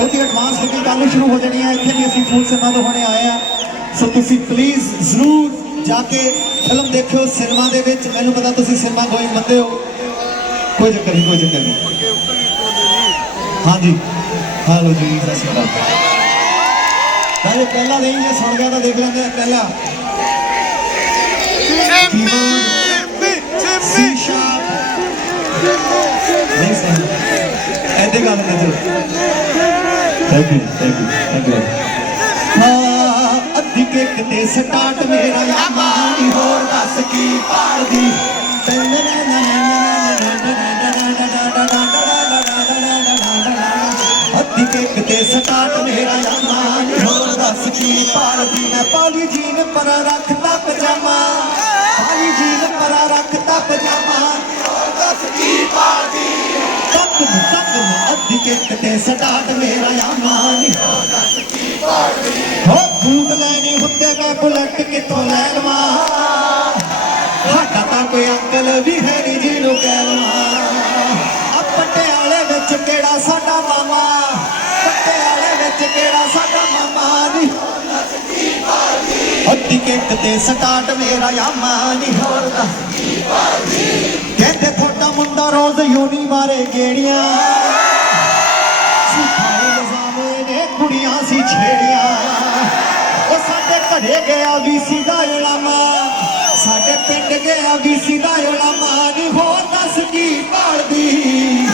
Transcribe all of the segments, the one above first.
ਉਹਦੀ advance booking ਕੱਲ੍ਹ ਸ਼ੁਰੂ ਹੋ ਜਾਣੀ ਹੈ। ਇੱਥੇ ਵੀ ਅਸੀਂ ਫੂਲ ਸਿਨੇਮਾ ਤੋਂ ਹੁਣੇ ਆਏ ਆ ਸੋ ਤੁਸੀਂ ਪਲੀਜ਼ ਜ਼ਰੂਰ ਜਾ ਕੇ ਫਿਲਮ ਦੇਖਿਓ ਸਿਨੇਮਾ ਦੇ ਵਿੱਚ। ਮੈਨੂੰ ਪਤਾ ਤੁਸੀਂ ਸਿਨੇਮਾ ਗੋਇੰਗ ਬੰਦੇ ਹੋ। ਕੋਈ ਚੱਕਰ ਨਹੀਂ ਕੋਈ ਚੱਕਰ ਨਹੀਂ। ਹਾਂਜੀ। ਹਾਲੋ ਜੀ ਸਤਿ ਸ਼੍ਰੀ ਅਕਾਲ। ਪਹਿਲੇ ਪਹਿਲਾ ਨਹੀਂ ਜੇ ਸੁਣ ਗਿਆ ਤਾਂ ਦੇਖ ਲੈਂਦੇ ਆ ਪਹਿਲਾ। ਸੀ ਸ਼ਾਪ ਨਹੀਂ ਸਹੀ। ਐਦੇ ਗੱਲ ਜੋ thank you thank you thank you ਹਾਂ ਅੱਧੀ ਕਿੱਕ ਤੇ ਸਟਾਰਟ ਮੇਰਾ ਯਾਮਾ ਨਹੀਂ ਹੋਰ ਦੱਸ ਕੀ ਪਾਲਦੀ ਅੱਧੀ ਕਿੱਕ ਤੇ ਸਟਾਰਟ ਮੇਰਾ ਯਾਮਾ ਨਹੀਂ ਹੋਰ ਦੱਸ ਕੀ ਪਾਲਦੀ ਮੈਂ ਪਾਲੀ ਜੀਨ ਪਰ ਰੱਖਦਾ ਪਜਾਮਾ ਪਾਲੀ ਜੀਨ ਪਰ ਰੱਖਦਾ ਪਜਾਮਾ ਹੋਰ ਦੱਸ ਕੀ ਪਾਲਦੀ ਨੂੰ ਤੇ ਸਟਾਰਟ ਮੇਰਾ ਯਾਮਾ ਨਹੀਂ ਹੋ ਬੂਟ ਲੈਣੇ ਹੁੰਦੇ ਮੈਂ ਬੁਲਟ ਕਿੱਥੋਂ ਲੈ ਲਵਾਂ ਸਾਡਾ ਤਾਂ ਕੋਈ ਅੰਕਲ ਵੀ ਹੈ ਨਹੀਂ ਜਿਹਨੂੰ ਕਹਿ ਲਵਾਂ ਆ ਪਟਿਆਲੇ ਵਿੱਚ ਕਿਹੜਾ ਸਾਡਾ ਮਾਮਾ? ਪਟਿਆਲੇ ਵਿੱਚ ਕਿਹੜਾ ਸਾਡਾ ਮਾਮਾ ਨਹੀਂ ਅੱਧੀ ਕਿੱਕ ਤੇ ਸਟਾਟ ਮੇਰਾ ਯਾਮਾ ਨਹੀਂ ਹੋਰ ਦਾ। ਕਹਿੰਦੇ ਤੁਹਾਡਾ ਮੁੰਡਾ ਰੋਜ਼ ਯੂਨੀ ਮਾਰੇ ਗੇੜੀਆਂ। ਘਰੇ ਗਿਆ ਵੀ ਸਾਡੇ ਪਿੰਡ ਗਿਆ ਵੀ ਸਿੱਧਾ ਇਲਾਮਾ ਨਹੀਂ ਹੋਰ ਦੱਸ ਕੀ ਭਾਲਦੀ।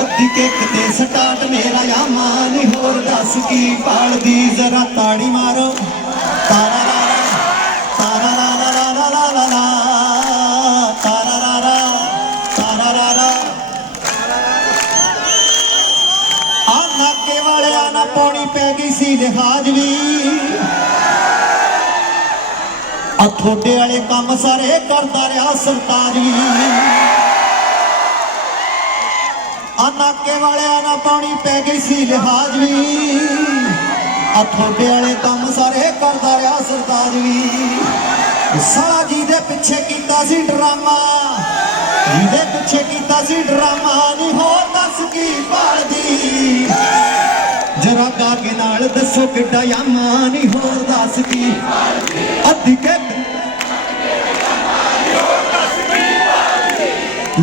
ਅੱਧੀ ਕਿੱਕ ਤੇ ਸਟਾਰਟ ਮੇਰਾ ਯਾਮਾ ਨਹੀਂ ਹੋਰ ਦੱਸ ਕੀ ਭਾਲਦੀ। ਜ਼ਰਾ ਤਾੜੀ ਮਾਰੋ। ਤਾਰਾ ਰਾ ਨਾਕੇ ਵਾਲਿਆਂ ਨਾਲ ਪੌਣੀ ਪੈ ਗਈ ਸੀ ਲਿਹਾਜ਼ ਵੀ। ਆ ਥੋੜੇ ਵਾਲੇ ਕੰਮ ਸਾਰੇ ਕਰਦਾ ਰਿਹਾ ਸਰਤਾਜ ਵੀ। ਆ ਨਾਕੇ ਵਾਲਿਆਂ ਨਾਲ ਪੌਣੀ ਪੈ ਗਈ ਸੀ ਲਿਹਾਜ਼ ਆ ਥੋੜੇ ਵਾਲੇ ਕੰਮ ਸਾਰੇ ਕਰਦਾ ਰਿਹਾ ਸਰਤਾਜ ਸਾਲਾ ਜੀ ਦੇ ਪਿੱਛੇ ਕੀਤਾ ਸੀ ਡਰਾਮਾ। ਜਿਹਦੇ ਪਿੱਛੇ ਕੀਤਾ ਸੀ ਡਰਾਮਾ। ਨਹੀਂ ਹੋ ਦੱਸ ਕੀ ਭਾਲਦੀ ਗਾ ਦੱਸੋ ਕਿੱਡਾ ਯਾਮਾ ਨਹੀਂ ਹੋਰ ਦੱਸ ਕੀ? ਅੱਧੀ ਕੇ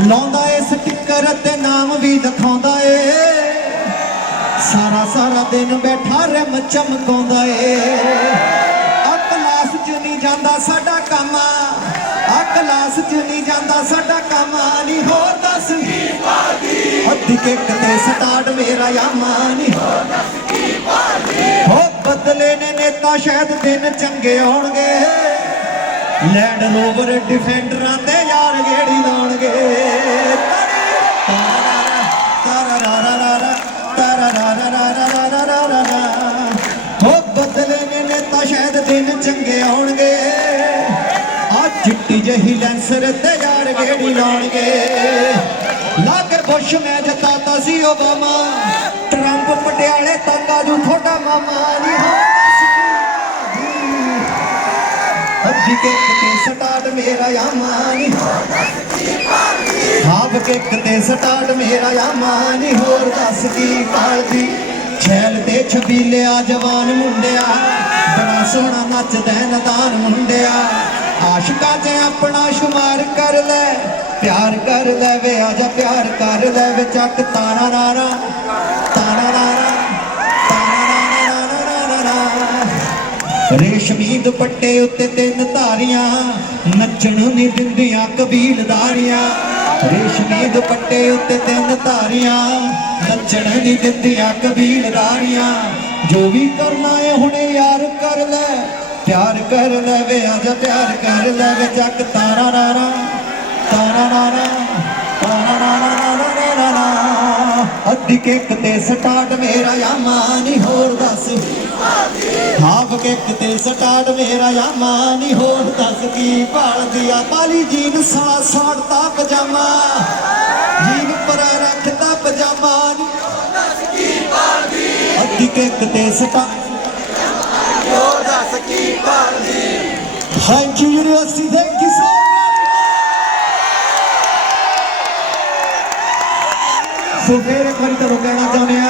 ਲਾਉਂਦਾ ਏ ਸਟicker ਤੇ ਨਾਮ ਵੀ ਦਿਖਾਉਂਦਾ ਏ। ਸਾਰਾ ਸਾਰਾ ਦਿਨ ਬੈਠਾ ਰਿਮ ਚਮਕਾਉਂਦਾ ਏ। ਆ ਕਲਾਸ ਚ ਨਹੀਂ ਜਾਂਦਾ ਸਾਡਾ ਕੰਮ। ਆ ਕਲਾਸ ਚ ਨਹੀਂ ਜਾਂਦਾ ਸਾਡਾ ਕੰਮ। ਨਹੀਂ ਹੋਰ ਦੱਸ ਕੀ? ਪਾਦੀ ਅੱਧੀ ਕਿੱਕ ਤੇ ਸਟਾਰਟ ਮੇਰਾ ਯਾਮਾ ਨਹੀਂ ਹੋਰ ਦੱਸ ਹੋ ਬਦਲੇ ਨੇ ਨੇਤਾ ਸ਼ਾਇਦ ਦਿਨ ਚੰਗੇ ਆਉਣਗੇ ਲੈਂਡ ਰੋਵਰ ਡਿਫੈਂਡਰਾਂ ਤੇ ਯਾਰ ਗੇੜੀ ਲਾਉਣਗੇ। ਹੋ ਬਦਲੇ ਨੇ ਨੇਤਾ ਸ਼ਾਇਦ ਦਿਨ ਚੰਗੇ ਆਉਣਗੇ ਆ ਚਿੱਟੀ ਜਹੀ ਲੈਂਸਰ ਤੇ ਯਾਰ ਗੇੜੀ ਲਾਉਣਗੇ। ਲਾਗੇ ਬੁਸ਼ ਮੈਂ ਜਤਾਤਾ ਸੀ ਓਬਾਮਾ। ਟਰੰਪ ਪਟਿਆਲੇ ਤੱਕ ਜੂ ਥੋੜਾ ਮਾਮਾ। ਨਹੀਂ ਹੋ ਅੱਜੀ ਕੇ ਤੇ ਸਟਾਰਟ ਮੇਰਾ ਯਾਮਾ ਨਹੀਂ ਹਾਵ ਕੇ ਤੇ ਸਟਾਰਟ ਮੇਰਾ ਯਾਮਾ ਨਹੀਂ ਹੋਰ ਦੱਸ ਕੀ ਕਾਲਦੀ ਛੈਲ ਤੇ ਛਬੀਲਿਆ ਜਵਾਨ ਮੁੰਡਿਆ। ਬੜਾ ਸੋਹਣਾ ਨੱਚਦਾ ਨਦਾਨ ਮੁੰਡਿਆ। ਆਸ਼ਿਕਾਂ 'ਚ ਆਪਣਾ ਸ਼ੁਮਾਰ ਕਰ ਲੈ। ਪਿਆਰ ਕਰ ਲੈ ਵੇ ਆਜਾ ਪਿਆਰ ਕਰ ਲੈ ਵੇ ਚੱਕ ਤਾਰਾ ਨਾਰਾ ਤਾਰਾ ਨਾਰਾ ਤਾਰਾ ਰੇਸ਼ਮੀ ਦੁਪੱਟੇ ਉੱਤੇ ਤਿੰਨ ਧਾਰੀਆਂ, ਨੱਚਣ ਨਹੀਂ ਦਿੰਦੀਆਂ ਕਬੀਲਦਾਰੀਆਂ ਰੇਸ਼ਮੀ ਦੁਪੱਟੇ ਉੱਤੇ ਤਿੰਨ ਧਾਰੀਆਂ, ਨੱਚਣ ਨਹੀਂ ਦਿੰਦੀਆਂ ਕਬੀਲਦਾਰੀਆਂ ਜੋ ਵੀ ਕਰਨਾ ਹੈ ਹੁਣੇ ਯਾਰ ਕਰ ਲੈ, ਪਿਆਰ ਕਰ ਲੈ ਵੇ ਆ ਜਾ ਪਿਆਰ ਕਰ ਲੈ ਵੇ ਚੱਕ ਤਾਰਾ ਨਾਰਾ ਅੱਧੀ ਕਿੱਕ ਤੇ ਸਟਾਰਟ ਮੇਰਾ ਯਾਮਾ ਨਹੀਂ ਹੋਰ ਦੱਸ। ਹਾਫ ਕਿੱਕ ਤੇ ਸਟਾਰਟ ਮੇਰਾ ਯਾਮਾ ਨਹੀਂ ਹੋਰ ਦੱਸ। ਕੀ ਭਾਲਦੀ ਆ ਪਾਲੀ ਜੀਨ ਸਾ ਸਾੜਤਾ ਪਜਾਮਾ। ਜੀਨ ਪਰ ਰੱਖਦਾ ਪਜਾਮਾ। ਨੀ ਦੱਸ ਕੀ ਭਾਲਦੀ ਅੱਧੀ ਕਿੱਕ ਤੇ ਸਟਾਰਟ ਹੋਰ ਦੱਸ ਕੀ ਭਾਲਦੀ? Thank you university thank you सुफेर त्वरित लोकांना जाऊया